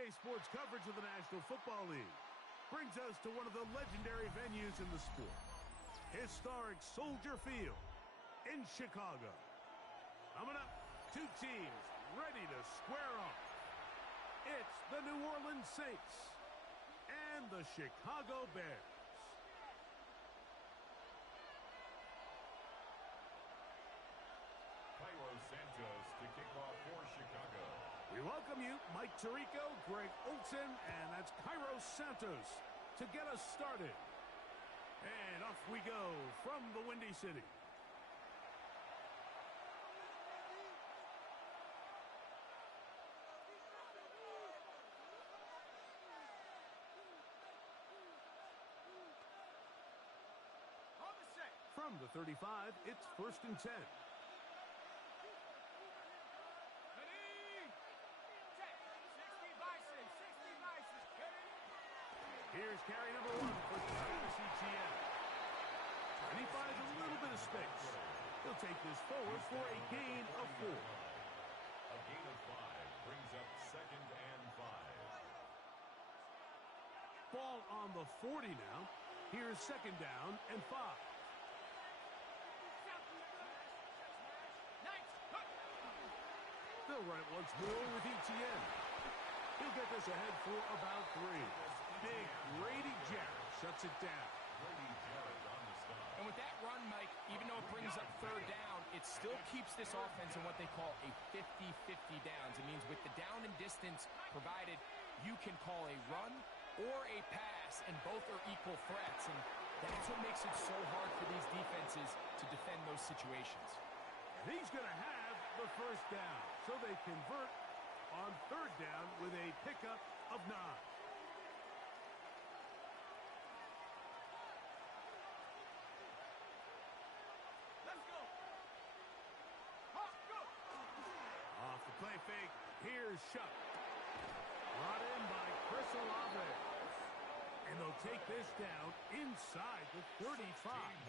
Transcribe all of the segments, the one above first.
EA Sports coverage of the National Football League brings us to one of the legendary venues in the sport, historic Soldier Field in Chicago. Coming up, two teams ready to square off. It's the New Orleans Saints and the Chicago Bears. Cairo Santos to kick off for Chicago. We welcome you, Mike Tirico, Greg Olson, and that's Cairo Santos to get us started. And off we go from the Windy City. From the 35, it's 1st and 10. Here's carry number 1 for Travis Etienne. And he finds a little bit of space. He'll take this forward for a gain of 4. A gain of 5 brings up 2nd and 5. Ball on the 40 now. Here's 2nd down and 5. They'll run it once more with Etienne. He'll get this ahead for about 3. Big Grady Jarrett shuts it down. And with that run, Mike, even though it brings up 3rd down, it still keeps this offense in what they call a 50-50 downs. It means with the down and distance provided, you can call a run or a pass, and both are equal threats. And that's what makes it so hard for these defenses to defend those situations. And he's going to have the 1st down, so they convert on 3rd down with a pickup of 9. Off the play fake, here's Shuck. Brought in by Chris Olave. And they'll take this down inside the 35.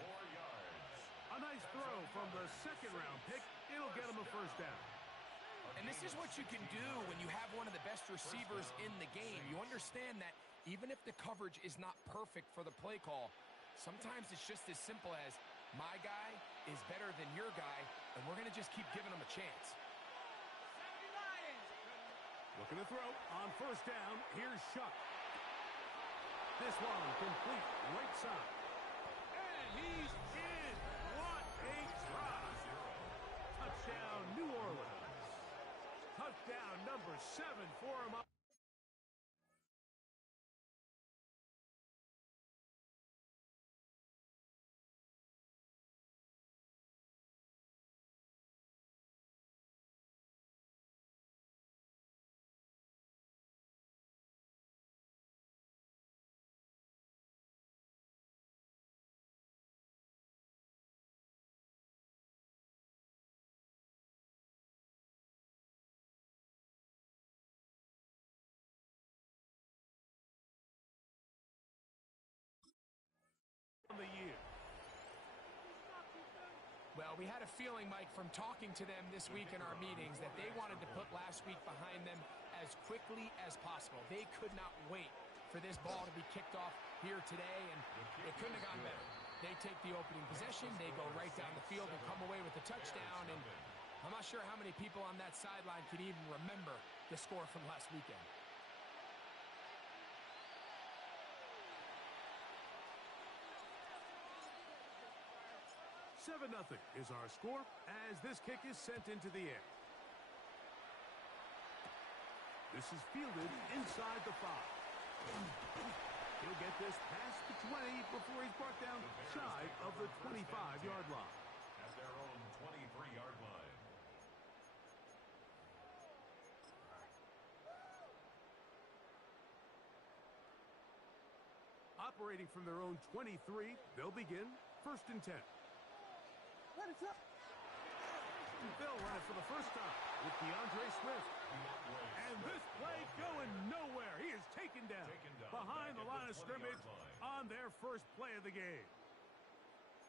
More yards. A nice throw from the 2nd-round pick. It'll get him a 1st down. And this is what you can do when you have one of the best receivers in the game. You understand that even if the coverage is not perfect for the play call, sometimes it's just as simple as, my guy is better than your guy, and we're going to just keep giving him a chance. Looking to throw on 1st down. Here's Shuck. This one complete right side. And he's in. What a try. Touchdown, New Orleans. Touchdown number 7 for him. The year. Well, we had a feeling, Mike, from talking to them this week in our meetings that they wanted to put last week behind them as quickly as possible. They could not wait for this ball to be kicked off here today, and it couldn't have gone better. They take the opening possession, they go right down the field and come away with a touchdown, and I'm not sure how many people on that sideline can even remember the score from last weekend. 7-0 is our score as this kick is sent into the air. This is fielded inside the 5. He'll get this past the 20 before he's brought down shy of the 25-yard line. At their own 23-yard line. Operating from their own 23, they'll begin 1st and 10. Let it up. They'll run it for the 1st time with DeAndre Swift. And this play going nowhere. He is taken down behind the line of scrimmage on their 1st play of the game.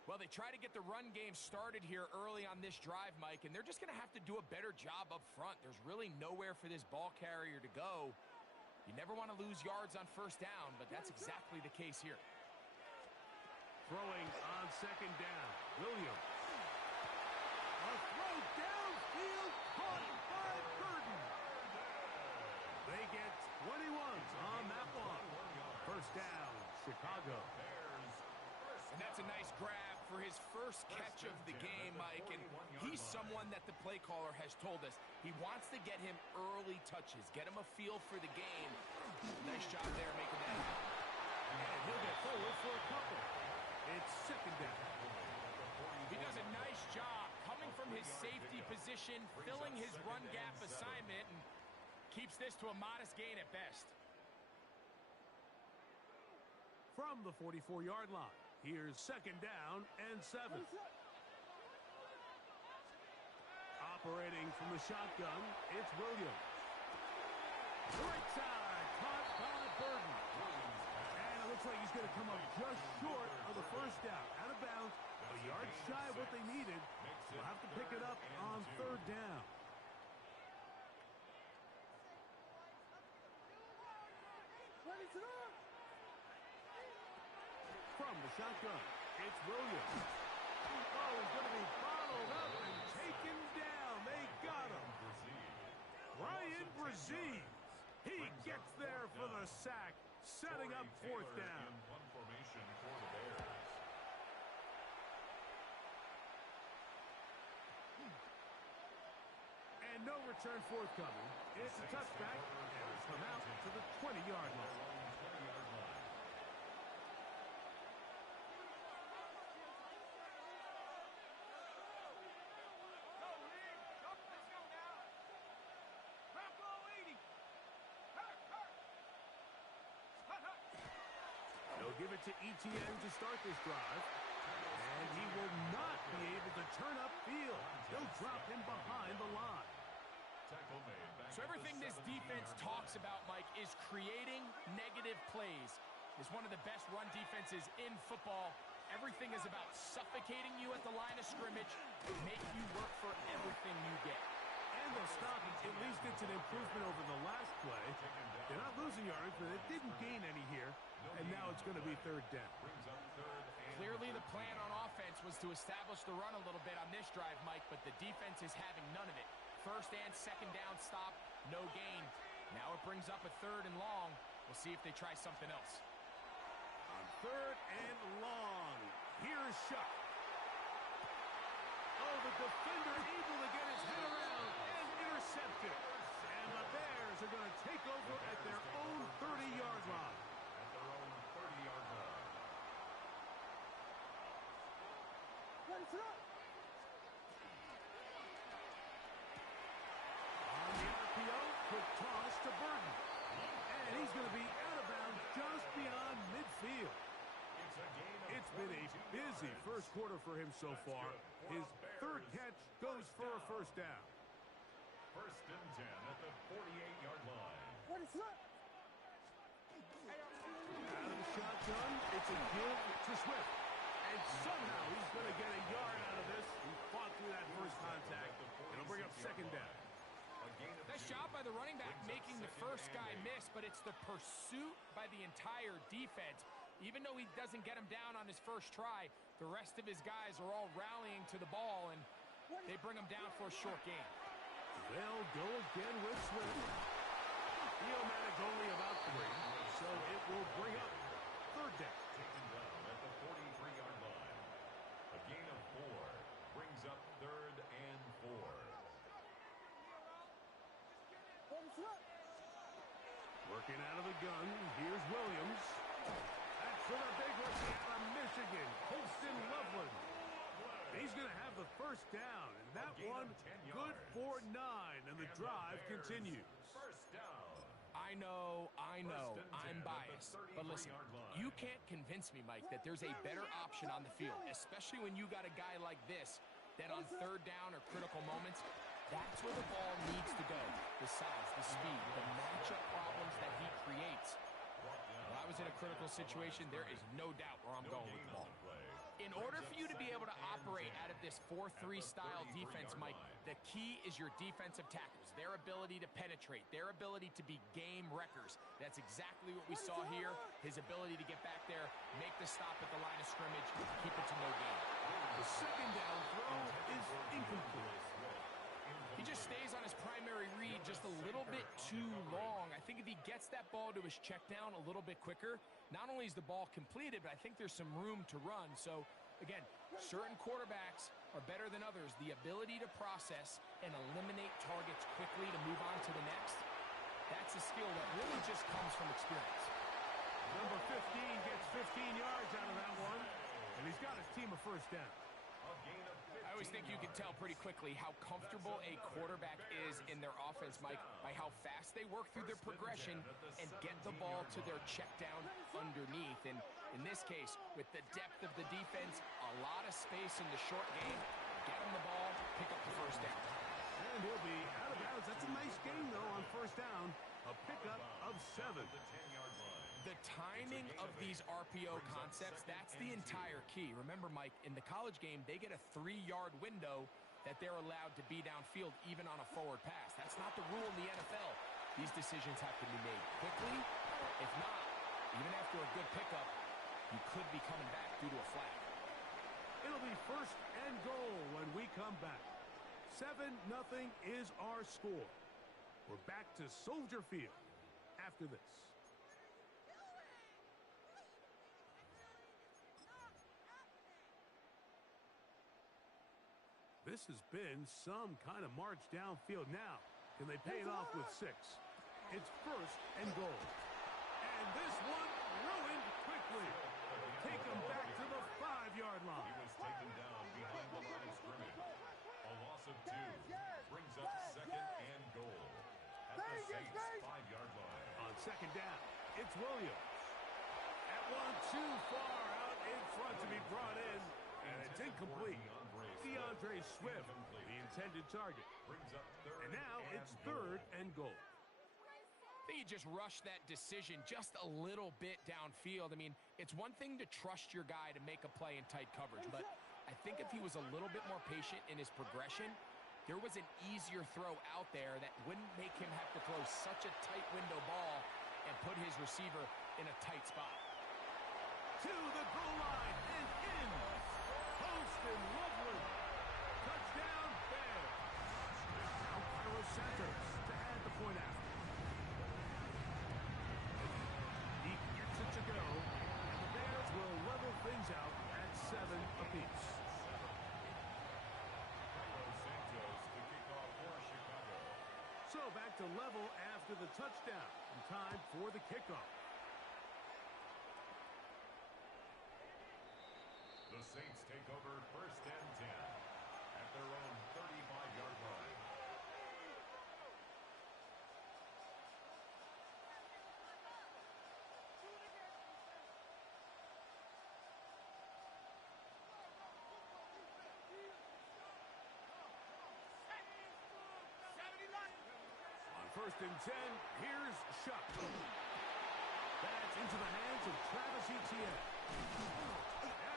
Well, they try to get the run game started here early on this drive, Mike, and they're just going to have to do a better job up front. There's really nowhere for this ball carrier to go. You never want to lose yards on first down, but that's exactly the case here. Throwing on second down. Williams. A throw downfield caught by Burden. They get 21s on that one. First down, Chicago. And that's a nice grab for his first catch of the game, Mike. And he's someone that the play caller has told us he wants to get him early touches, get him a feel for the game. Nice job there making that happen. And he'll get forward for a couple. It's second down. He does a nice job coming from his safety position, filling his run gap assignment, and keeps this to a modest gain at best. From the 44-yard line, here's second down and 7. Operating from the shotgun, it's Williams. Right side, caught by Burden. And it looks like he's going to come up just short of the first down. Out of bounds, a yard shy of what they needed. We'll have to pick it up on third down. From the shotgun, it's Williams. Oh, he's going to be followed up and taken down. They got him. Ryan Brazil. He gets there for the sack, setting up fourth down. And no return forthcoming. It's a touchback, and it's come out to the 20-yard line. They'll give it to Etienne to start this drive. And he will not be able to turn upfield. They'll drop him behind the line. So everything this defense talks about, Mike, is creating negative plays. It's one of the best run defenses in football. Everything is about suffocating you at the line of scrimmage, make you work for everything you get. And they'll stop it. At least it's an improvement over the last play. They're not losing yards, but it didn't gain any here. And now it's going to be third down. Clearly the plan on offense was to establish the run a little bit on this drive, Mike, but the defense is having none of it. First and second down stop, no gain. Now it brings up a third and long. We'll see if they try something else. On third and long, here's Shuck. Oh, the defender able to get his head around and intercepted. And the Bears are going to take over at their own 30-yard line. On the RPO, quick toss to Burden. And he's going to be out of bounds just beyond midfield. It's been a busy first quarter for him so far. His third catch goes for a first down. First and 10 at the 48-yard line. Out of the shotgun, it's a give to Swift. And somehow he's going to get a yard out of this. He fought through that first contact. It'll bring up second down. Nice job by the running back making the first guy miss, but it's the pursuit by the entire defense. Even though he doesn't get him down on his first try, the rest of his guys are all rallying to the ball, and they bring him down for a short gain. They'll go again with Swift. Theomatic only about 3, so it will bring up third down. Taken down at the 43-yard line. A gain of 4 brings up third and 4. Working out of the gun, here's Williams. That's for the big rookie out of Michigan, Colston Loveland. He's going to have the first down, and that one good for 9, and the drive continues. First down. I know, I'm biased. But listen, you can't convince me, Mike, that there's a better option on the field, especially when you got a guy like this, that on third down or critical moments, that's where the ball needs to go. The size, the speed, the matchup problems that he creates. When I was in a critical situation, there is no doubt where I'm going with the ball. In In order for you to be able to operate out of this 4-3 style defense, Mike, the key is your defensive tackles, their ability to penetrate, their ability to be game wreckers. That's exactly what we saw here, his ability to get back there, make the stop at the line of scrimmage, keep it to no gain. The second down throw is incomplete. He just stays on his primary read just a little bit too long. I think if he gets that ball to his check down a little bit quicker, not only is the ball completed, but I think there's some room to run. So, again, certain quarterbacks are better than others. The ability to process and eliminate targets quickly to move on to the next, that's a skill that really just comes from experience. Number 15 gets 15 yards out of that one, and he's got his team a first down. I always think you can tell pretty quickly how comfortable a quarterback is in their offense, Mike, by how fast they work through their progression and get the ball to their check down underneath. And in this case, with the depth of the defense, a lot of space in the short game, get him the ball, pick up the first down. And he'll be out of bounds. That's a nice game, though, on first down. A pickup of 7. The timing of these RPO concepts, that's the entire key. Remember, Mike, in the college game, they get a 3-yard window that they're allowed to be downfield, even on a forward pass. That's not the rule in the NFL. These decisions have to be made quickly. If not, even after a good pickup, you could be coming back due to a flag. It'll be first and goal when we come back. 7-0 is our score. We're back to Soldier Field after this. This has been some kind of march downfield. Now, can they pay it off with 6? It's first and goal. And this one ruined quickly. Take him back to the 5-yard line. He was taken down behind the line of scrimmage. A loss of 2 brings up second and goal at the Saints' 5-yard line. On second down, it's Williams. That one too far out in front to be brought in. And it's incomplete. DeAndre Swift, the intended target. And now it's third and goal. I think he just rushed that decision just a little bit downfield. I mean, it's one thing to trust your guy to make a play in tight coverage, but I think if he was a little bit more patient in his progression, there was an easier throw out there that wouldn't make him have to throw such a tight window ball and put his receiver in a tight spot. To the goal line and in. Post and Loveland. Touchdown, Bears. Now Carlos Santos to add the point after. He gets it to go, and the Bears will level things out at 7 apiece. Carlos Santos to kick off for Chicago. So back to level after the touchdown. And time for the kickoff. The Saints take over first and 10 at their own 35-yard line. On first and 10, here's Shuck. That's into the hands of Travis Etienne.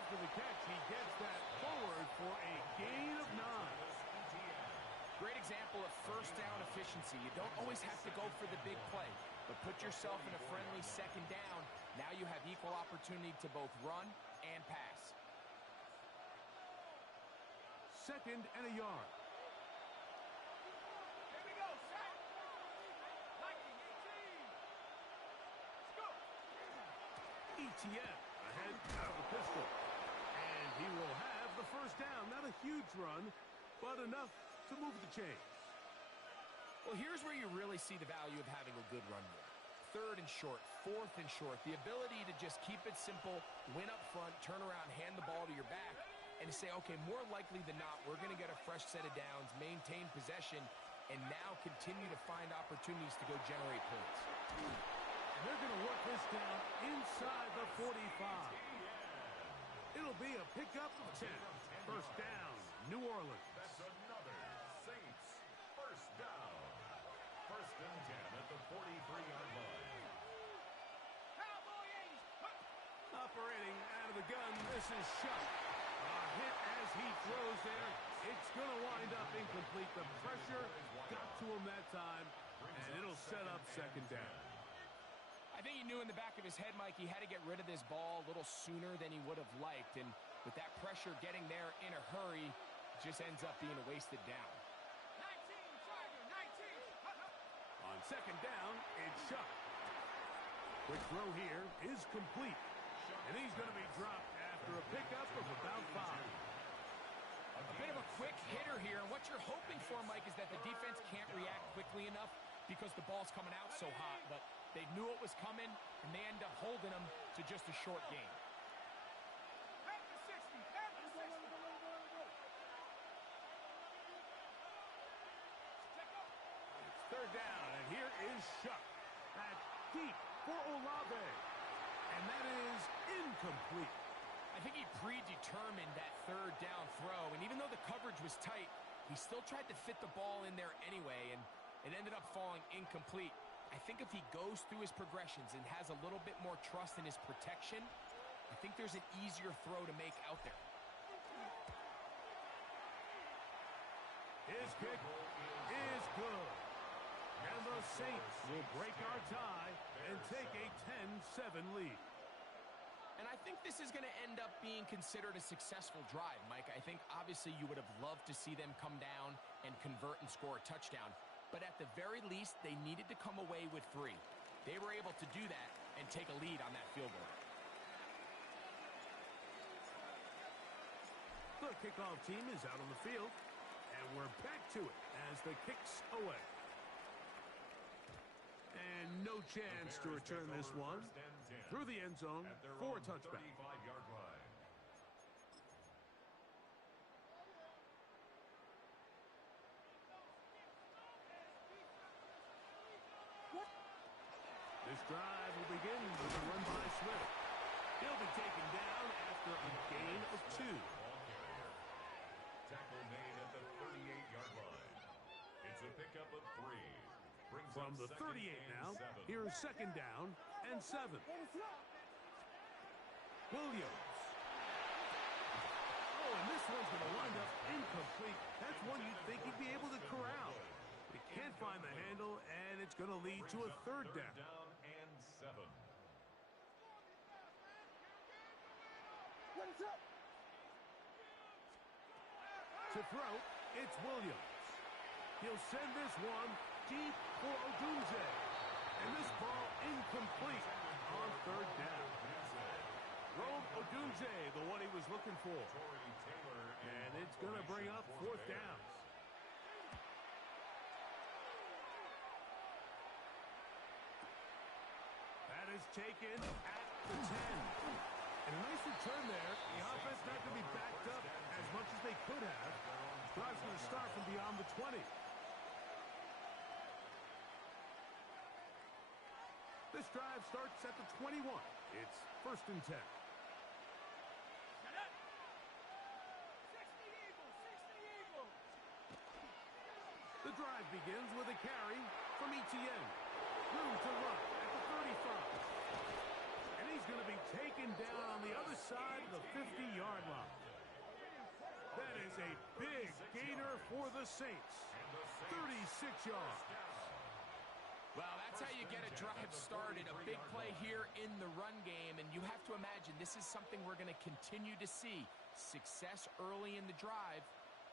After the catch, he gets that forward for a gain of 9. Great example of first down efficiency. You don't always have to go for the big play, but put yourself in a friendly second down. Now you have equal opportunity to both run and pass. Second and a yard. Here we go, set. Lightning, 18. Let's go. Etienne ahead out of the pistol. And he will have the first down. Not a huge run, but enough to move the chains. Well, here's where you really see the value of having a good run game. Third and short, fourth and short. The ability to just keep it simple, win up front, turn around, hand the ball to your back, and say, okay, more likely than not, we're going to get a fresh set of downs, maintain possession, and now continue to find opportunities to go generate points. And they're going to work this down inside the 45. It'll be a pickup of 10. First down, New Orleans. That's another Saints first down. First and 10 at the 43-yard line. Cowboys. Operating out of the gun, this is Shuck. he throws there, it's going to wind up incomplete. The pressure got to him that time, and it'll set up second down. I think he knew in the back of his head, Mike, he had to get rid of this ball a little sooner than he would have liked. And with that pressure getting there in a hurry, it just ends up being a wasted down. 19, Tiger, 19. On second down, it's Shuck. Quick throw here is complete. And he's going to be dropped after a pickup of about 5. A bit of a quick hitter here, and what you're hoping for, Mike, is that the defense can't react quickly enough because the ball's coming out so hot. But they knew it was coming, and they end up holding them to just a short gain. Back to 60, back to 60. Check up. It's third down, and here is Shuck. That's deep for Olave. And that is incomplete. I think he predetermined that third down throw, and even though the coverage was tight, he still tried to fit the ball in there anyway, and it ended up falling incomplete. I think if he goes through his progressions and has a little bit more trust in his protection, I think there's an easier throw to make out there. His kick is good. And the Saints will break our tie and take a 10-7 lead. And I think this is going to end up being considered a successful drive, Mike. I think obviously you would have loved to see them come down and convert and score a touchdown. But at the very least, they needed to come away with 3. They were able to do that and take a lead on that field goal. The kickoff team is out on the field, and we're back to it as the kick's away. And no chance to return this one through the end zone for a touchback. 35-yard line. This drive will begin with a run by Swift. He'll be taken down after a gain of 2. Ball carrier. Tackle made at the 38-yard line. It's a pickup of 3. Brings From up the 38 now, 7. here's second down and 7. Williams. Oh, and this one's going to wind up incomplete. That's one you'd think he'd be able to corral. He can't find the handle, and it's going to lead to a third down. Down and 7. To throw, it's Williams. He'll send this one deep for Odunze. And this ball incomplete on third down. Rome Odunze, the one he was looking for. And it's going to bring up fourth down. That is taken at the 10. And a nice return there. The offense not going to be backed up as much as they could have. Drive's going to start from beyond the 20. This drive starts at the 21. It's first and 10. The drive begins with a carry from Etienne. Room to run at the 35. And he's going to be taken down on the other side of the 50-yard line. That is a big gainer for the Saints. 36 yards. Well, that's how you get a drive started. A big play here in the run game, and you have to imagine this is something we're going to continue to see. Success early in the drive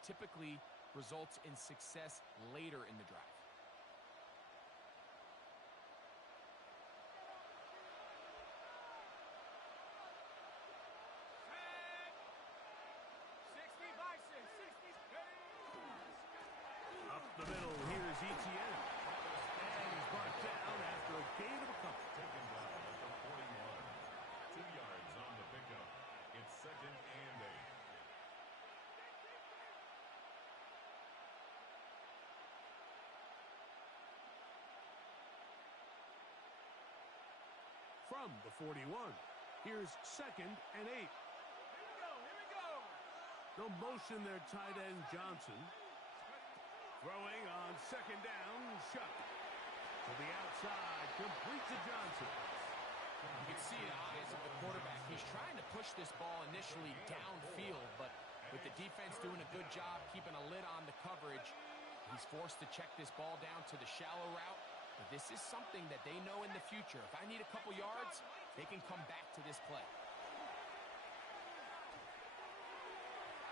typically results in success later in the drive. Up the middle, here's Etienne. And he's brought down after a gain of a couple. Taken down at the 41. 2 yards on the pickup. It's second and 8. From the 41, here's second and 8. Here we go. No motion there, tight end Johnson. Throwing on second down, Shuck. To the outside, complete to Johnson. You can see the eyes of the quarterback. He's trying to push this ball initially downfield, but With the defense doing a good job keeping a lid on the coverage, he's forced to check this ball down to the shallow route. But this is something that they know in the future. If I need a couple yards, they can come back to this play.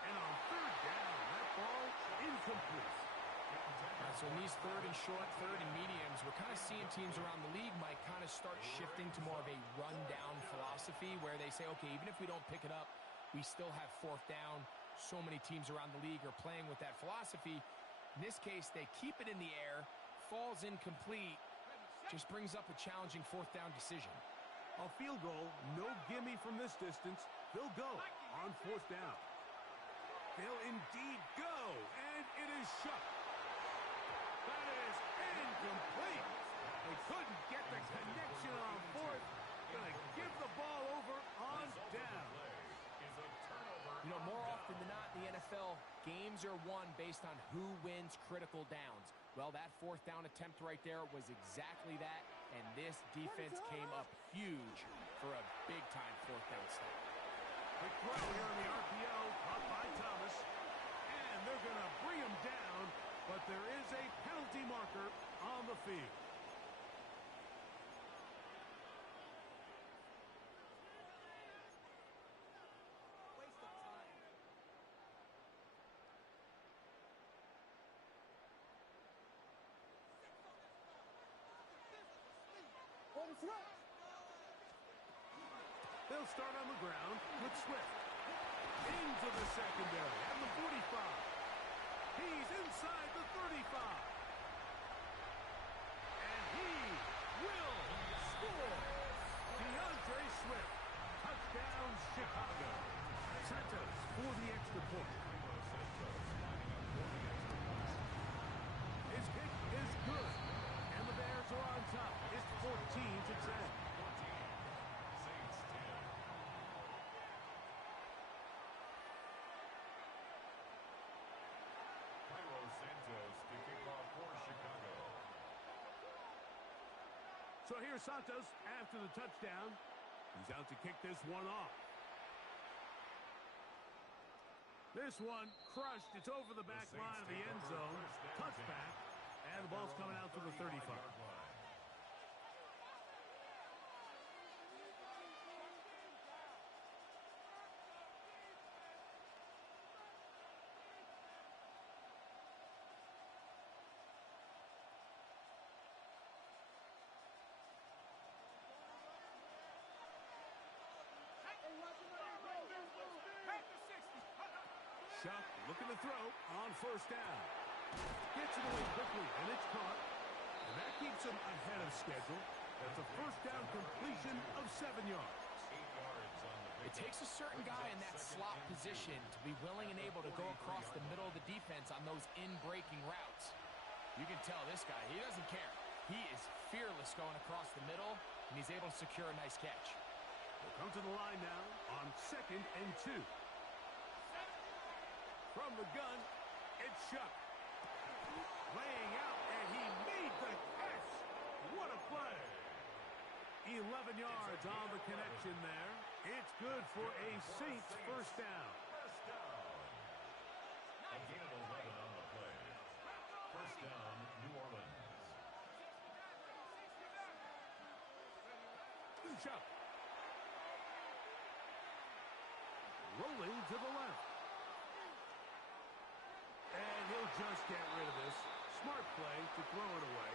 And on third down, that ball incomplete. All right, so in these third and short, third and mediums, we're kind of seeing teams around the league, Mike, kind of start shifting to more of a run-down philosophy where they say, okay, even if we don't pick it up, we still have fourth down. So many teams around the league are playing with that philosophy. In this case, they keep it in the air, falls incomplete, just brings up a challenging fourth down decision. A field goal, no gimme from this distance. They'll go on fourth down. They'll indeed go, and it is shut. That is incomplete. They couldn't get the connection on fourth. Gonna give the ball over on down. You know, more often than not in the NFL, games are won based on who wins critical downs. Well, that fourth down attempt right there was exactly that, and this defense came up huge for a big-time fourth down stop. Quick throw here on the RPO, caught by Thomas, and they're going to bring him down, but there is a penalty marker on the field. They'll start on the ground with Swift. Into the secondary at the 45. He's inside the 35. And he will score. DeAndre Swift. Touchdown, Chicago. Santos for the extra point. His kick is good. And the Bears are on top. It's 14-10. So here's Santos after the touchdown. He's out to kick this one off. This one crushed. It's over the back line of the end zone. Touchback. And the ball's coming out to the 35. Chuck looking to throw on first down. Gets it away quickly, and it's caught. And that keeps him ahead of schedule. That's a first down completion of 7 yards. It takes a certain guy in that slot position to be willing and able to go across the middle of the defense on those in-breaking routes. You can tell this guy, he doesn't care. He is fearless going across the middle, and he's able to secure a nice catch. They'll come to the line now on 2nd and 2. From the gun, it's Chuck. Laying out, and he made the catch. What a play. 11 yards on the connection there. It's good for a Saints first down. A gain of 11 on the play. First down, New Orleans. Chuck. Rolling to the left. And he'll just get rid of this. Smart play to throw it away,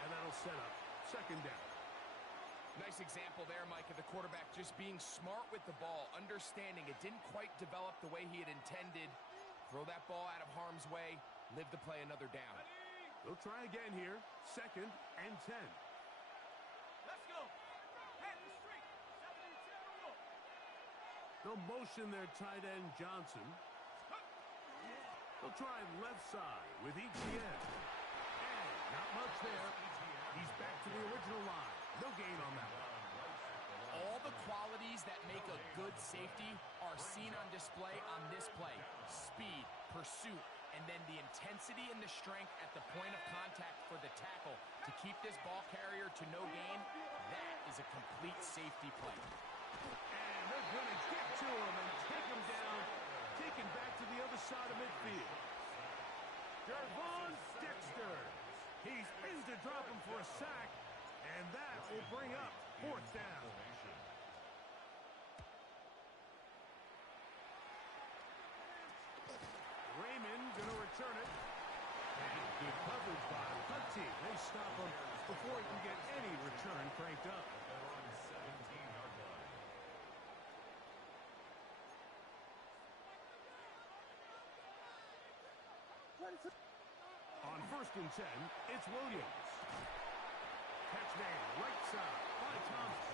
and that'll set up 2nd down. Nice example there, Mike, of the quarterback just being smart with the ball, understanding it didn't quite develop the way he had intended. Throw that ball out of harm's way, live to play another down. They'll try again here. 2nd and 10. Let's go. Head the street. 7-10. They'll motion their tight end Johnson. They'll try left side with Etienne. And not much there. He's back to the original line. No gain on that one. All the qualities that make a good safety are seen on display on this play. Speed, pursuit, and then the intensity and the strength at the point of contact for the tackle to keep this ball carrier to no gain. That is a complete safety play. And they're going to get to him and take him down taken back to the other side of midfield. Jervon Dexter. He's in to drop him for a sack, and that will bring up fourth down. Raymond going to return it. And good coverage by the punt team. They stop him before he can get any return cranked up. On 1st and 10, it's Williams. Catch made right side by Thomas.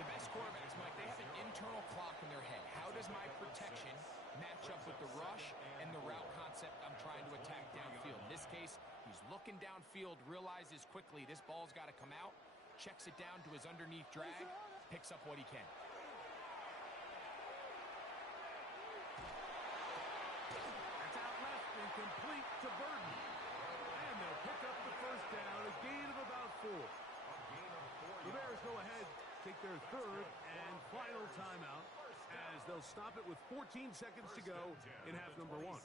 The best quarterbacks, Mike, they have an internal clock in their head. How does my protection match up with the rush and the route concept I'm trying to attack downfield? In this case, he's looking downfield, realizes quickly this ball's got to come out, checks it down to his underneath drag, picks up what he can. That's out left and complete to Burton. And they'll pick up the first down, a gain of about 4. The Bears go ahead, take their third and final timeout, as they'll stop it with 14 seconds to go in half number 1.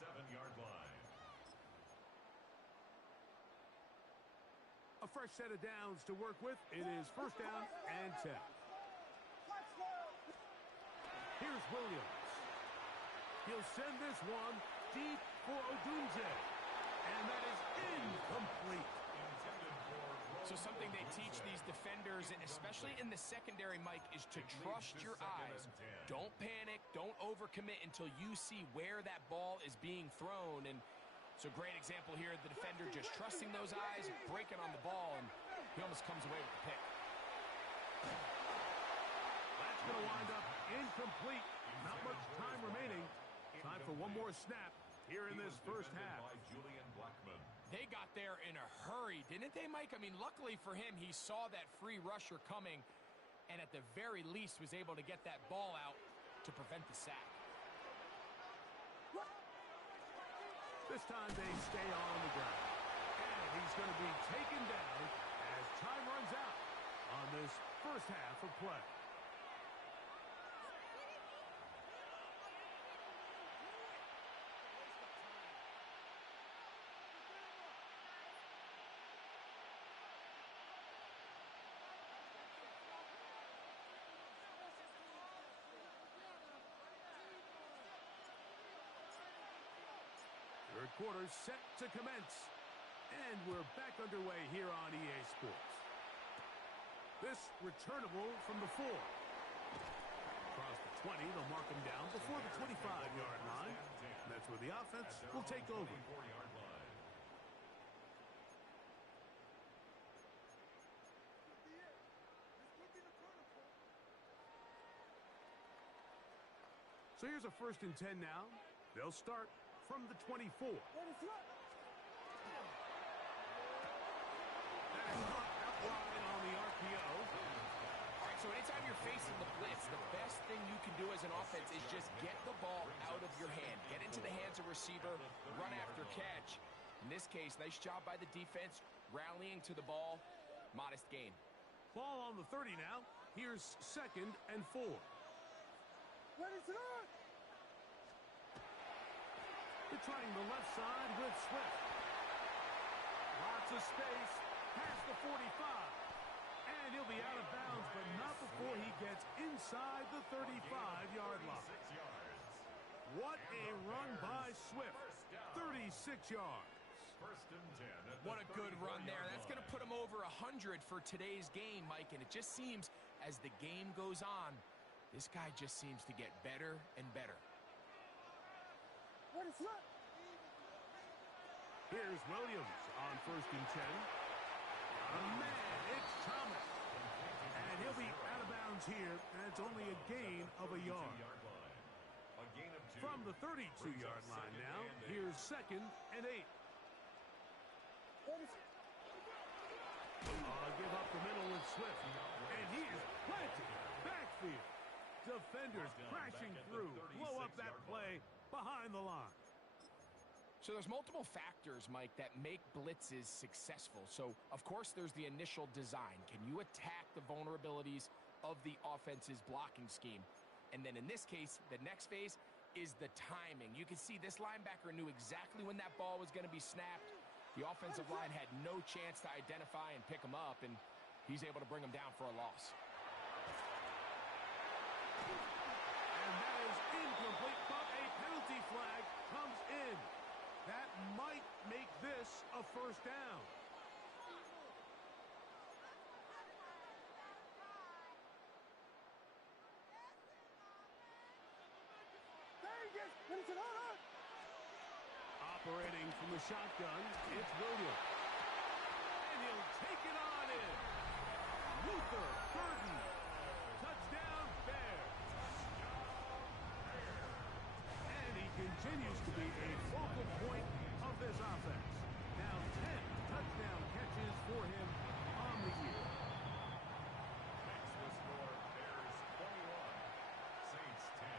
A fresh set of downs to work with. It is 1st down and 10. Here's Williams. He'll send this one deep for Odunze. And that is incomplete. So something they teach these defenders, especially in the secondary, Mike, is to trust your eyes. Don't panic. Don't overcommit until you see where that ball is being thrown. And it's a great example here. The defender just trusting those eyes, breaking on the ball, and he almost comes away with the pick. That's going to wind up incomplete. Not much time remaining. Time for one more snap here in this first half. They got there in a hurry, didn't they, Mike? I mean, luckily for him, he saw that free rusher coming and at the very least was able to get that ball out to prevent the sack. This time they stay on the ground. And he's going to be taken down as time runs out on this first half of play. Third quarter set to commence. And we're back underway here on EA Sports. This returnable from the 4. Across the 20, they'll mark him down before the 25-yard line. That's where the offense will take over. So here's a 1st and 10 now. They'll start from the 24. That is out wide on the RPO. All right, so anytime you're facing the blitz, the best thing you can do as an offense is just get the ball out of your hand. Get into the hands of receiver, run after catch. In this case, nice job by the defense, rallying to the ball. Modest gain. Ball on the 30 now. Here's 2nd and 4. They're trying the left side with Swift. Lots of space past the 45. And he'll be out of bounds, but not before he gets inside the 35-yard line. What a run by Swift. 36 yards. What a good run there. That's going to put him over 100 for today's game, Mike. And it just seems as the game goes on, this guy just seems to get better and better. Here's Williams on 1st and 10. Man, it's Thomas. And he'll be out of bounds here, and it's only a gain of a yard. From the 32-yard line now, here's 2nd and 8. Give up the middle with Swift. And he is planted backfield. Defenders crashing through. Blow up that play behind the line. So there's multiple factors, Mike, that make blitzes successful. So, of course, there's the initial design. Can you attack the vulnerabilities of the offense's blocking scheme? And then in this case, the next phase, is the timing. You can see this linebacker knew exactly when that ball was going to be snapped. The offensive line had no chance to identify and pick him up, and he's able to bring him down for a loss. And that is incomplete, but a penalty flag comes in. That might make this a first down. Operating from the shotgun, it's Williams. And he'll take it on in. Luther Burden. Touchdown, Bears. And he continues to be a focal point of this offense. Now 10 touchdown catches for him on the year. Makes the score Bears 21, Saints 10.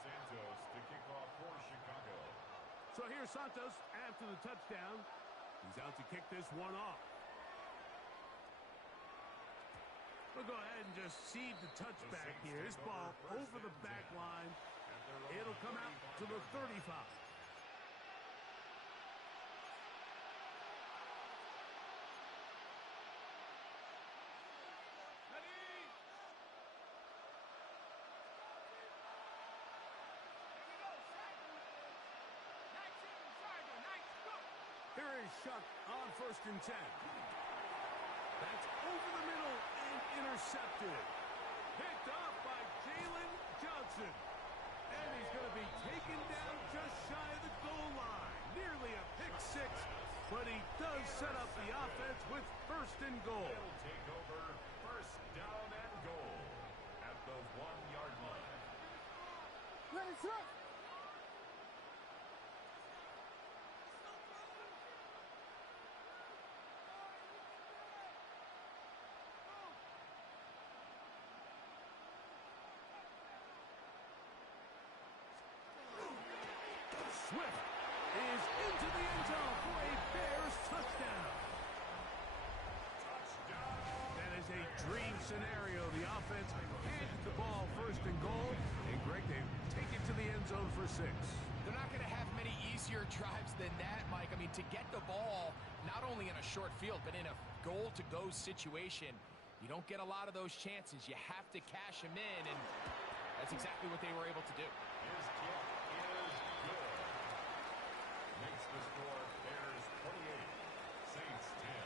Santos to kick off for Chicago. So here's Santos after the touchdown. He's out to kick this one off. We'll go ahead and just seed the touchback here. This ball over the back line. It'll come out to the 35. Here is Shuck on 1st and 10. That's over the middle and intercepted. Picked off by Jalen Johnson. And he's going to be taken down just shy of the goal line. Nearly a pick six, but he does set up the offense with 1st and goal. They'll take over 1st down and goal at the 1-yard line. Let's up. Swift is into the end zone for a Bears touchdown. That is a dream scenario. The offense handed the ball 1st and goal. And Greg, they take it to the end zone for 6. They're not going to have many easier drives than that, Mike. I mean, to get the ball, not only in a short field, but in a goal-to-go situation, you don't get a lot of those chances. You have to cash them in, and that's exactly what they were able to do. His kick is good. Makes the score Bears 28, Saints 10.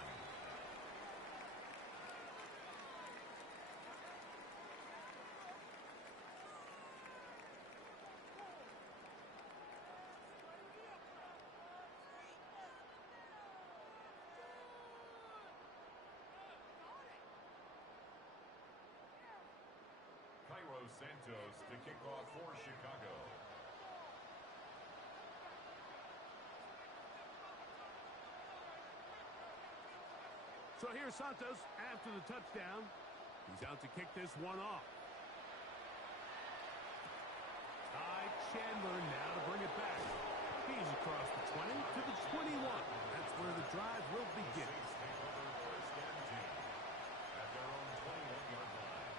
Santos to kick off for Chicago. So here's Santos after the touchdown. He's out to kick this one off. Ty Chandler now to bring it back. He's across the 20 to the 21. That's where the drive will begin. The Saints take over 1st and 10 at their own 21-yard line.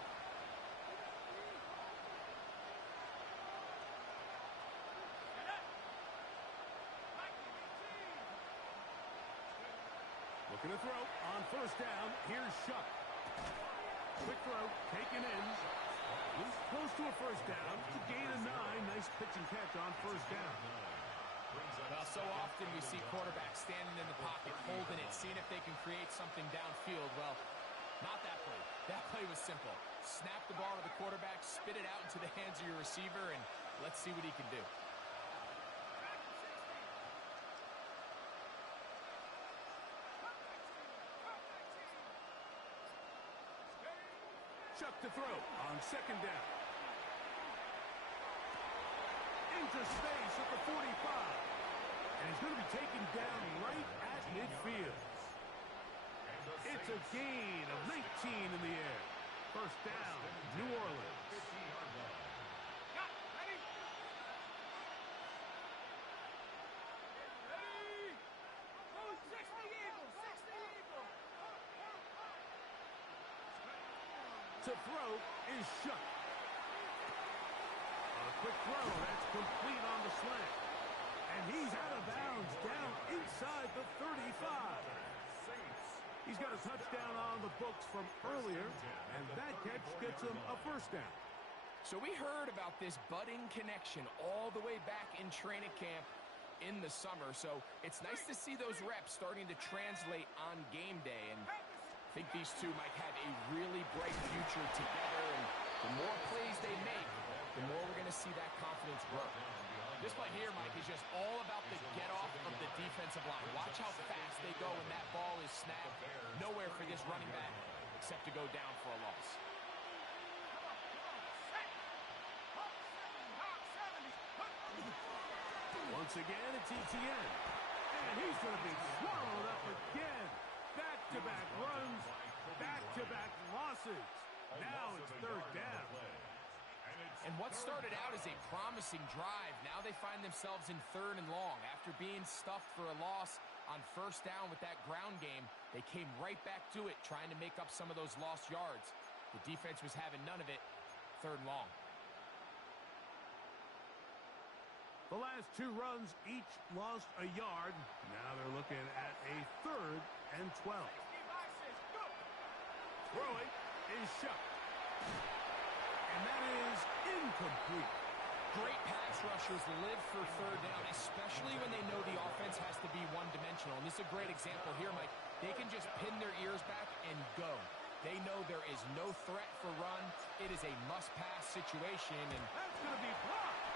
Looking to throw on 1st down. Here's Shuck. Quick throw, taken in. He's close to a 1st down. It's a gain of 9. Nice pitch and catch on 1st down. Well, so often we see quarterbacks standing in the pocket, holding it, seeing if they can create something downfield. Well, not that play. That play was simple. Snap the ball to the quarterback, spit it out into the hands of your receiver, and let's see what he can do. Chuck to throw on 2nd down. Into space at the 45. And he's going to be taken down right at midfield. It's a gain of 19 in the air. 1st down, New Orleans. To throw is shut. A quick throw. That's complete on the slant. And he's out of bounds down inside the 35. He's got a touchdown on the books from earlier, and that catch gets him a first down. So we heard about this budding connection all the way back in training camp in the summer. So it's nice to see those reps starting to translate on game day. And I think these two might have a really bright future together. And the more plays they make, the more we're going to see that confidence grow. This play here, Mike, is just all about the get-off of the defensive line. Watch how fast they go when that ball is snapped. Nowhere for this running back except to go down for a loss. Once again, it's ETN. And he's going to be swallowed up again. Back-to-back runs, back-to-back losses. Now it's third down. And what started out as a promising drive, now they find themselves in third and long. After being stuffed for a loss on first down with that ground game, they came right back to it, trying to make up some of those lost yards. The defense was having none of it. Third and long. The last two runs each lost a yard. Now they're looking at a 3rd and 12. Throwing is shut. And that is incomplete. Great pass rushers live for third down, especially when they know the offense has to be one-dimensional. And this is a great example here, Mike. They can just pin their ears back and go. They know there is no threat for run. It is a must-pass situation. And that's going to be blocked.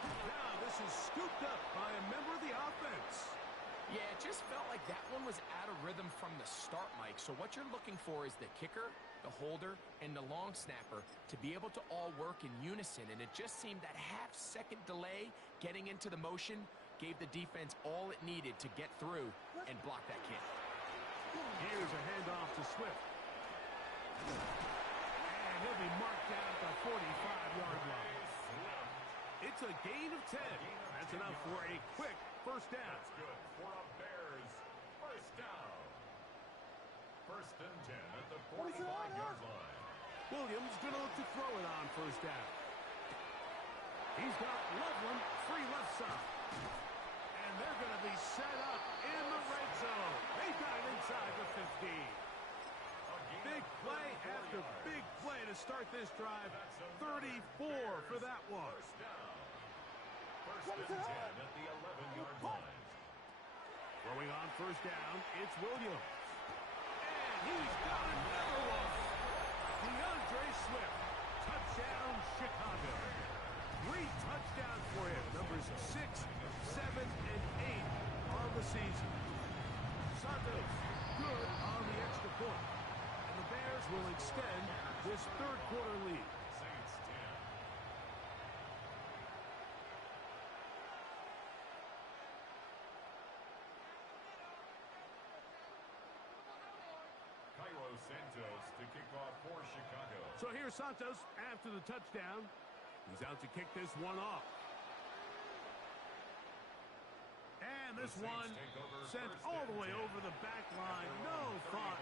Now this is scooped up by a member of the offense. Yeah, it just felt like that one was out of rhythm from the start, Mike. So what you're looking for is the kicker, the holder, and the long snapper to be able to all work in unison. And it just seemed that half-second delay getting into the motion gave the defense all it needed to get through and block that kick. Here's a handoff to Swift. And he'll be marked down at the 45-yard line. It's a gain of 10. That's enough for a quick first down. That's good for a Bears first down. First and 10 at the 45-yard line. Williams going to look to throw it on first down. He's got Loveland free left side. And they're going to be set up in the red zone. They got it inside the 15. Big play after big play to start this drive. 34 for that one. First and 10 at the 11-yard line. Throwing on first down, it's Williams. And he's got another one. DeAndre Swift. Touchdown, Chicago. 3 touchdowns for him. Numbers 6, 7, and 8 on the season. Santos good on the extra point. And the Bears will extend this third-quarter lead. Saints 10. Santos to kick off for Chicago. So here's Santos after the touchdown. He's out to kick this one off. And this one sent all the way over the back line. No thought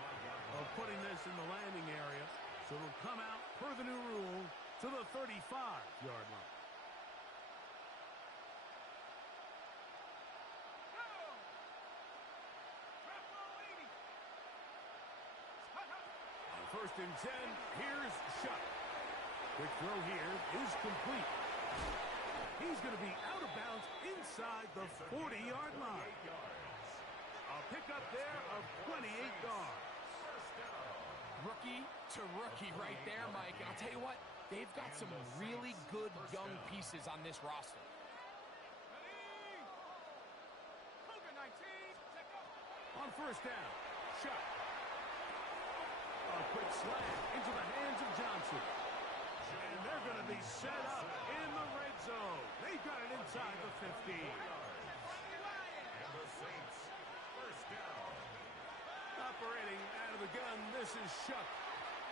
of putting this in the landing area. So it'll come out per the new rule to the 35-yard line. First and 10, here's Shutt. Quick throw here is complete. He's going to be out of bounds inside the 40-yard line. A pickup there of 28 yards. Rookie to rookie right there, Mike. And I'll tell you what, they've got some really good young pieces on this roster. On first down, Shutt. A quick slant into the hands of Johnson. And they're going to be set up in the red zone. They've got it inside the 15. And the Saints first down. Operating out of the gun, this is Shutt.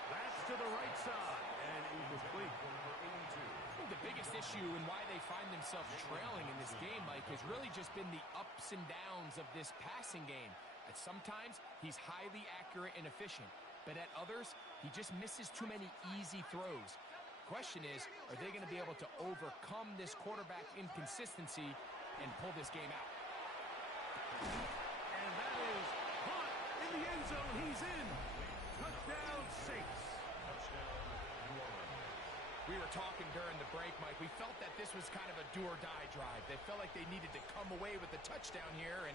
That's to the right side and incomplete. I think the biggest issue and why they find themselves trailing in this game, Mike, has really just been the ups and downs of this passing game. At sometimes, he's highly accurate and efficient. but at others, he just misses too many easy throws. Question is, are they going to be able to overcome this quarterback inconsistency and pull this game out? And that is caught in the end zone. He's in. Touchdown, Saints. We were talking during the break, Mike. We felt that this was kind of a do-or-die drive. They felt like they needed to come away with the touchdown here, and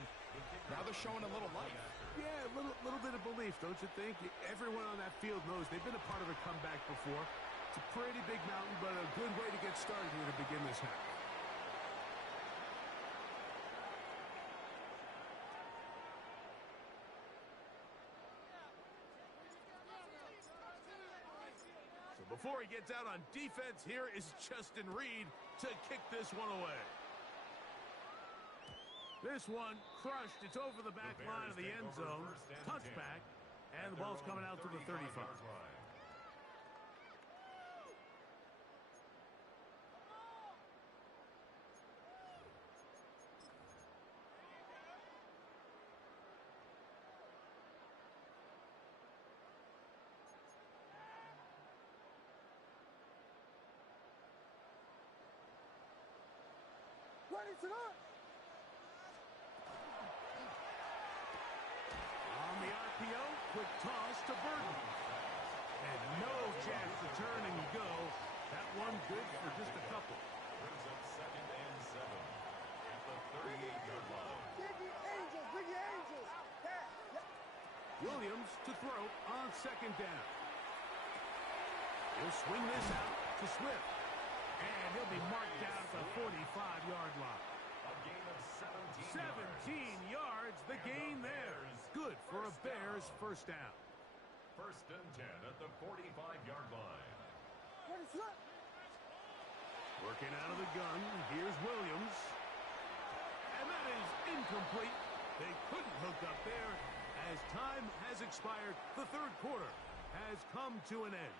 now they're showing a little life. Yeah, a little bit of belief, don't you think? Everyone on that field knows they've been a part of a comeback before. It's a pretty big mountain, but a good way to get started here to begin this half. Before he gets out on defense, here is Justin Reed to kick this one away. This one crushed. It's over the back line of the end zone. Touchback. And the ball's coming out to the 35. Ready to go. On the RPO, quick toss to Burton. And no chance to turn and go. That one good for just a couple. Brings up 2nd and 7 at the 38-yard line. Biggie Angels, Biggie Angels. Williams to throw on 2nd down. He'll swing this out to Swift. And he'll be marked down at the 45-yard line. A gain of 17 yards, the gain there. Good for a Bears first down. 1st and 10 at the 45-yard line. Ready to go. Working out of the gun, here's Williams. And that is incomplete. They couldn't hook up there as time has expired. The third quarter has come to an end.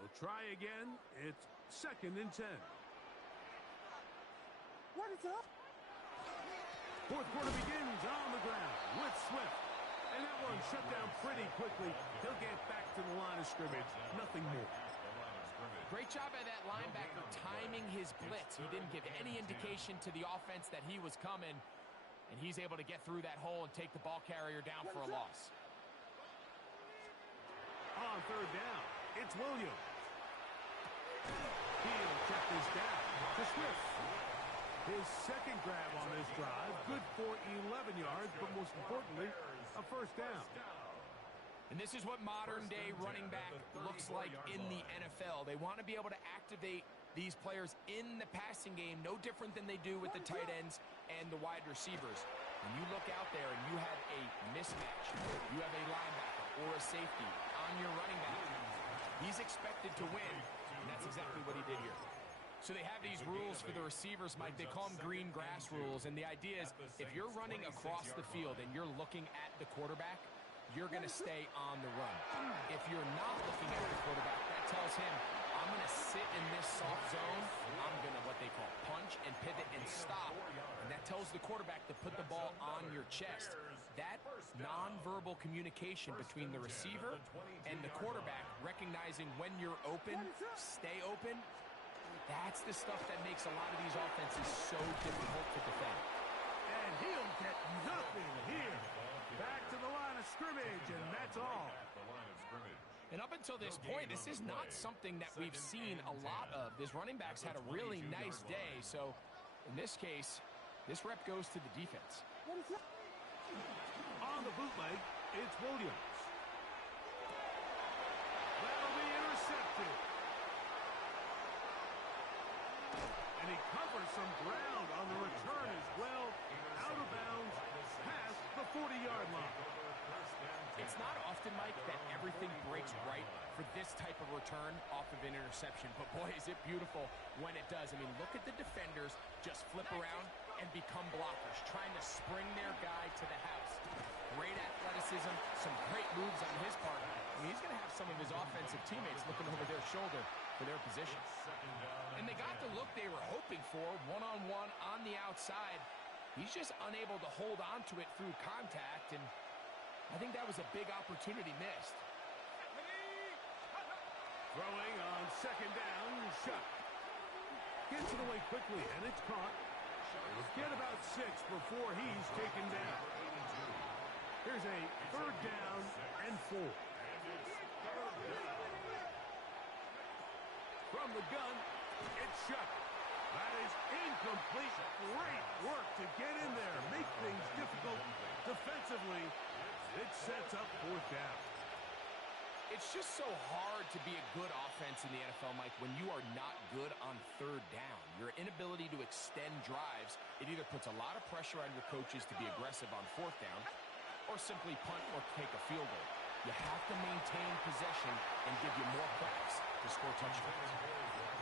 We'll try again. It's 2nd and 10. Ready to go. Fourth quarter begins on the ground with Swift. And that one shut down pretty quickly. He'll get back to the line of scrimmage. Nothing more. Great job by that linebacker timing his blitz. He didn't give any indication to the offense that he was coming. And he's able to get through that hole and take the ball carrier down for a loss. On 3rd down, it's Williams. He'll check this down to Swift. His 2nd grab on this drive, good for 11 yards, but most importantly, a first down. And this is what modern-day running back looks like in the NFL. They want to be able to activate these players in the passing game, no different than they do with the tight ends and the wide receivers. When you look out there and you have a mismatch, you have a linebacker or a safety on your running back, he's expected to win, and that's exactly what he did here. So they have these rules for the receivers, Mike. They call them green grass rules, and the idea is if you're running across the field and you're looking at the quarterback, you're going to stay on the run. If you're not looking at the quarterback, that tells him, I'm going to sit in this soft zone. I'm going to what they call punch and pivot and stop. And that tells the quarterback to put the ball on your chest. That nonverbal communication between the receiver and the quarterback, recognizing when you're open, stay open, that's the stuff that makes a lot of these offenses so difficult to defend. And he'll get nothing here. Back to the line of scrimmage, and that's all. And up until this point, this is not something that we've seen a lot of. This running back's had a really nice day, so in this case, this rep goes to the defense. On the bootleg, it's Williams. That'll be intercepted. And he covers some ground on the return as well. Out of bounds, past the 40-yard line. It's not often, Mike, that everything breaks right for this type of return off of an interception. But, boy, is it beautiful when it does. I mean, look at the defenders just flip around and become blockers, trying to spring their guy to the house. Great athleticism, some great moves on his part. I mean, he's going to have some of his offensive teammates looking over their shoulder for their position. And they got the look they were hoping for, one-on-one on the outside. He's just unable to hold on to it through contact, and I think that was a big opportunity missed. Throwing on second down, shot. Gets it away quickly, and it's caught. We'll get about 6 before he's taken down. Here's a third down and 4. From the gun, it's shut. That is incomplete. Great work to get in there, make things difficult defensively. It sets up fourth down. It's just so hard to be a good offense in the NFL, Mike, when you are not good on third down. Your inability to extend drives, it either puts a lot of pressure on your coaches to be aggressive on fourth down or simply punt or take a field goal. You have to maintain possession and give you more practice to score touchdowns.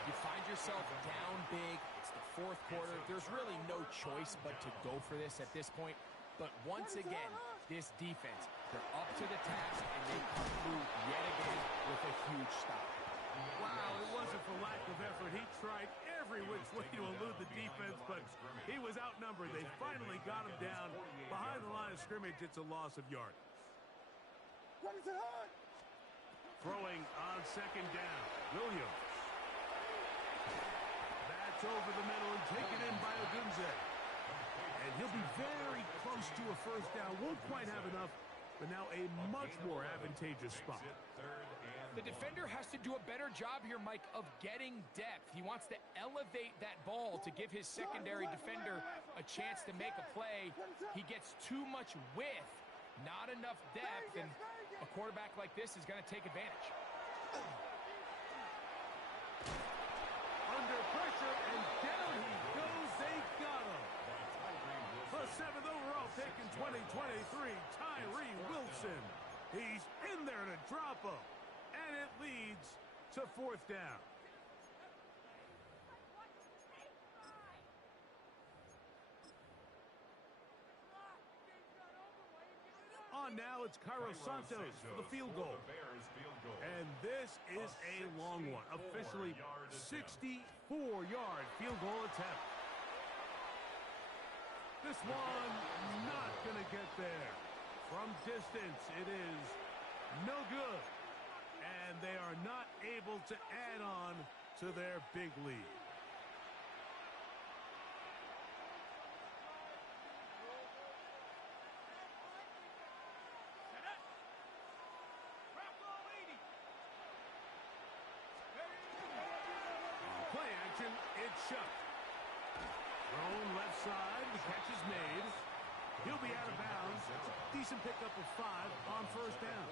You find yourself down big. It's the fourth quarter. There's really no choice but to go for this at this point. But once again, this defense, they're up to the task, and they come through yet again with a huge stop. Wow, it wasn't for lack of effort. He tried every which way to elude the defense, but he was outnumbered. They finally got him down behind the line of scrimmage. It's a loss of yardage. What is it on? Throwing on second down, Williams. That's over the middle and taken in by Odunze. And he'll be very close to a first down. Won't quite have enough, but now a much more advantageous spot. The defender has to do a better job here, Mike, of getting depth. He wants to elevate that ball to give his secondary defender a chance to make a play. He gets too much width, not enough depth, and a quarterback like this is going to take advantage. Under pressure, and down he goes. They got him. The 7th overall pick in 2023, Tyree Wilson. He's in there to drop him, and it leads to fourth down. On now, it's Cairo Santos for the field goal. And this is a long one. Officially 64-yard field goal attempt. This one not going to get there. From distance, it is no good. And they are not able to add on to their big lead. Play action, it's shut. Thrown left side, the catch is made. He'll be out of bounds. Decent pickup of 5 on first down.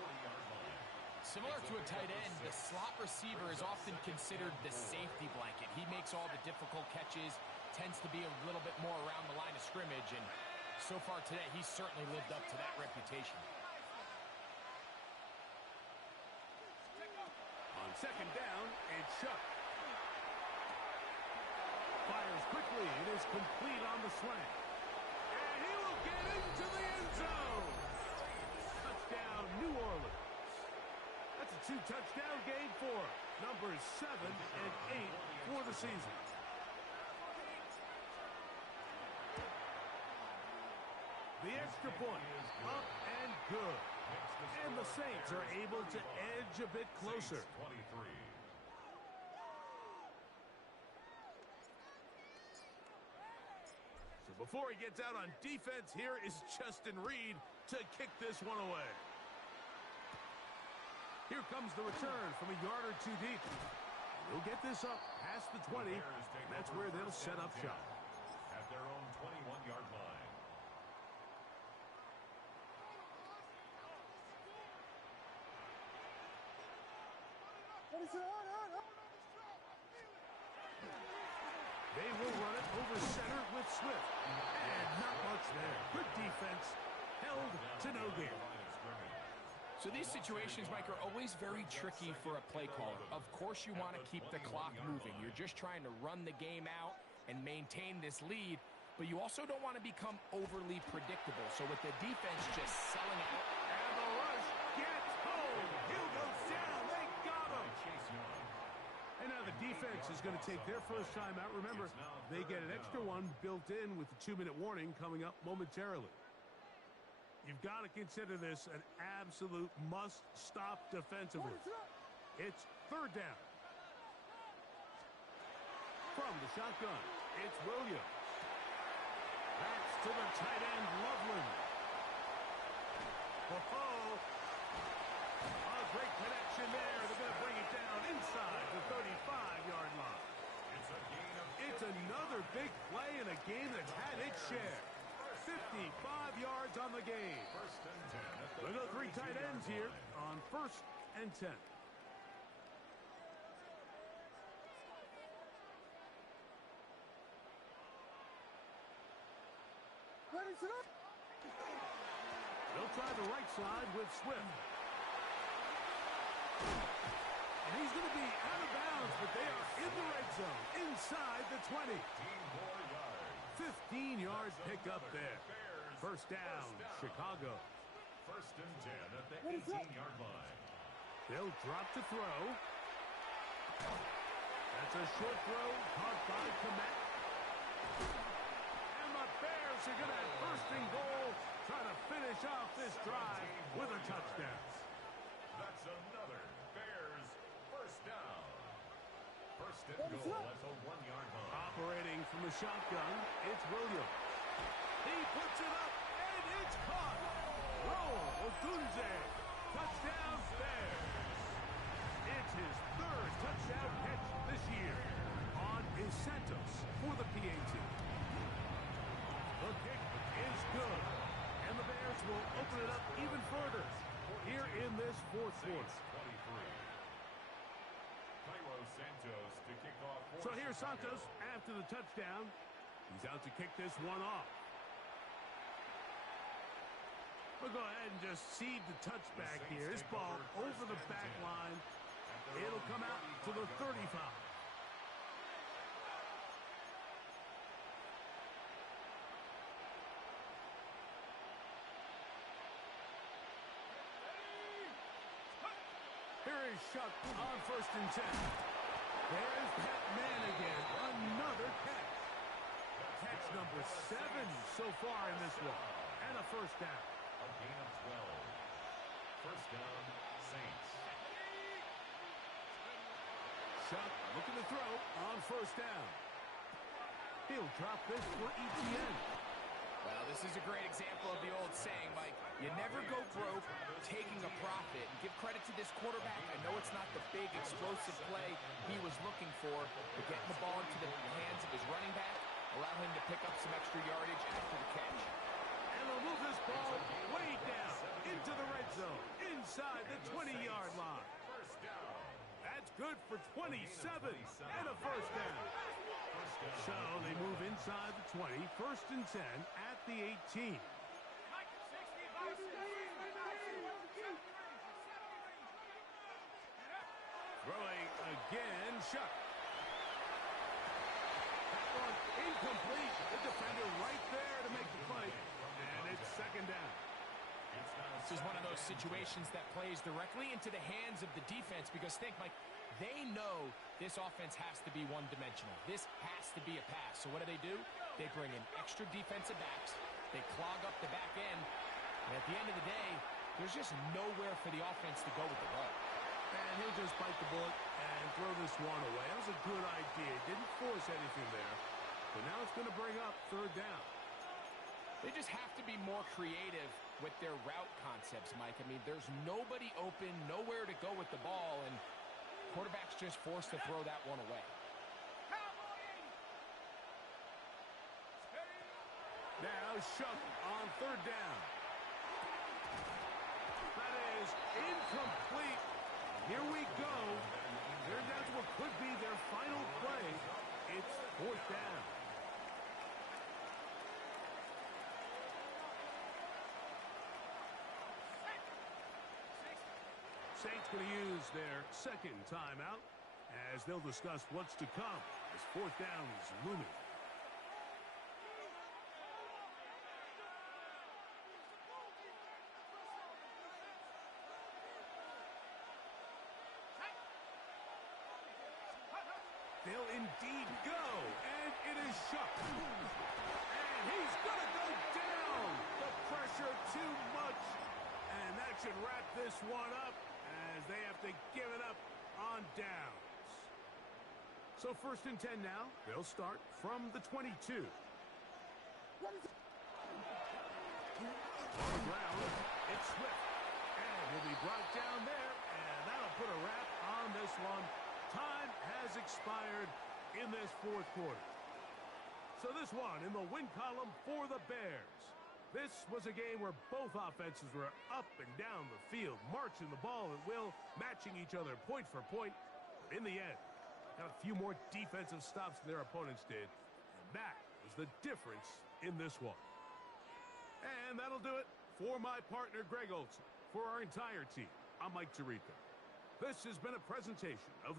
Similar to a tight end, the slot receiver is often considered the safety blanket. He makes all the difficult catches, tends to be a little bit more around the line of scrimmage, and so far today, he's certainly lived up to that reputation. On second down, it's shut. Fires quickly. It is complete on the slant. And he will get into the end zone. Touchdown, New Orleans. That's a 2-touchdown game for him. Numbers 7 and 8 for the season. The extra point, up and good. And the Saints are able to edge a bit closer. So before he gets out on defense, here is Justin Reed to kick this one away. Here comes the return from a yard or 2 deep. He'll get this up past the 20. That's where they'll set up shop. At their own 21-yard line. What is it on? They will run it over center with Swift. And not much there. Good defense. Held to no gain. So these situations, Mike, are always very tricky for a play caller. Of course you want to keep the clock moving. You're just trying to run the game out and maintain this lead, but you also don't want to become overly predictable. So with the defense just selling out. And the rush gets home. Hill goes down. They got him. And now defense is going to take their first time out. Remember, they get an extra one built in with the 2-minute warning coming up momentarily. You've got to consider this an absolute must-stop defensively. It's third down. From the shotgun, it's Williams. That's to the tight end, Loveland. Oh, a great connection there. They're going to bring it down inside the 35-yard line. It's another big play in a game that's had its share. 55 yards on the game. Look at the three tight ends here on 1st and 10. They'll try the right side with Swift. And he's going to be out of bounds, but they are in the red zone, inside the 20. 15-yard pickup there. First down, Chicago. 1st and 10 at the 18-yard line. They'll drop to throw. That's a short throw, caught by Komet. And the Bears are going to have 1st and goal, trying to finish off this drive with a touchdown. That's another Bears 1st down. 1st and goal at the 1-yard line. Operating from the shotgun, it's Williams. He puts it up, and it's caught. Roll, Otunze. Touchdown, Bears. It's his 3rd touchdown catch this year on Santos for the PAT. The kick is good, and the Bears will open it up even further here in this 4th quarter. So here's Santos after the touchdown. He's out to kick this one off. We'll go ahead and just seed the touchback here. This ball over the back line. It'll come out to the 35. Here is Shuck on 1st and 10. There's that man again. Another catch. Catch number 7 so far in this one. And a 1st down. A gain of 12. 1st down, Saints. Shuck looking to throw on 1st down. He'll drop this for ETN. Well, this is a great example of the old saying, Mike. You never go broke taking a profit. And give credit to this quarterback. I know it's not the big, explosive play he was looking for, but getting the ball into the hands of his running back allowed him to pick up some extra yardage after the catch. And they'll move this ball way down into the red zone, inside the 20-yard line. That's good for 27 and a 1st down. So they move inside the 20, 1st and 10 at the 18. Throwing again, Shuck. That one incomplete. The defender right there to make the play. And it's 2nd down. This is one of those situations that plays directly into the hands of the defense because think, Mike, they know this offense has to be one-dimensional. This has to be a pass. So what do? They bring in extra defensive backs. They clog up the back end. And at the end of the day, there's just nowhere for the offense to go with the ball. And he'll just bite the bullet and throw this one away. That was a good idea. Didn't force anything there. But now it's going to bring up 3rd down. They just have to be more creative with their route concepts, Mike. I mean, there's nobody open, nowhere to go with the ball, and quarterback's just forced to throw that one away. Now Shuck on 3rd down. That is incomplete. Here we go. They're down to what could be their final play. It's 4th down. Saints going to use their 2nd timeout as they'll discuss what's to come as 4th down is looming. They'll indeed go, and it is shut. And he's going to go down. The pressure too much. And that should wrap this one up as they have to give it up on downs. So 1st and 10 now. They'll start from the 22. On the ground, it's Swift. And will be brought down there, and that'll put a wrap on this one. Time has expired in this 4th quarter. So this one in the win column for the Bears. This was a game where both offenses were up and down the field, marching the ball at will, matching each other point for point. But in the end, got a few more defensive stops than their opponents did. And that was the difference in this one. And that'll do it for my partner, Greg Olson. For our entire team, I'm Mike Tirico. This has been a presentation of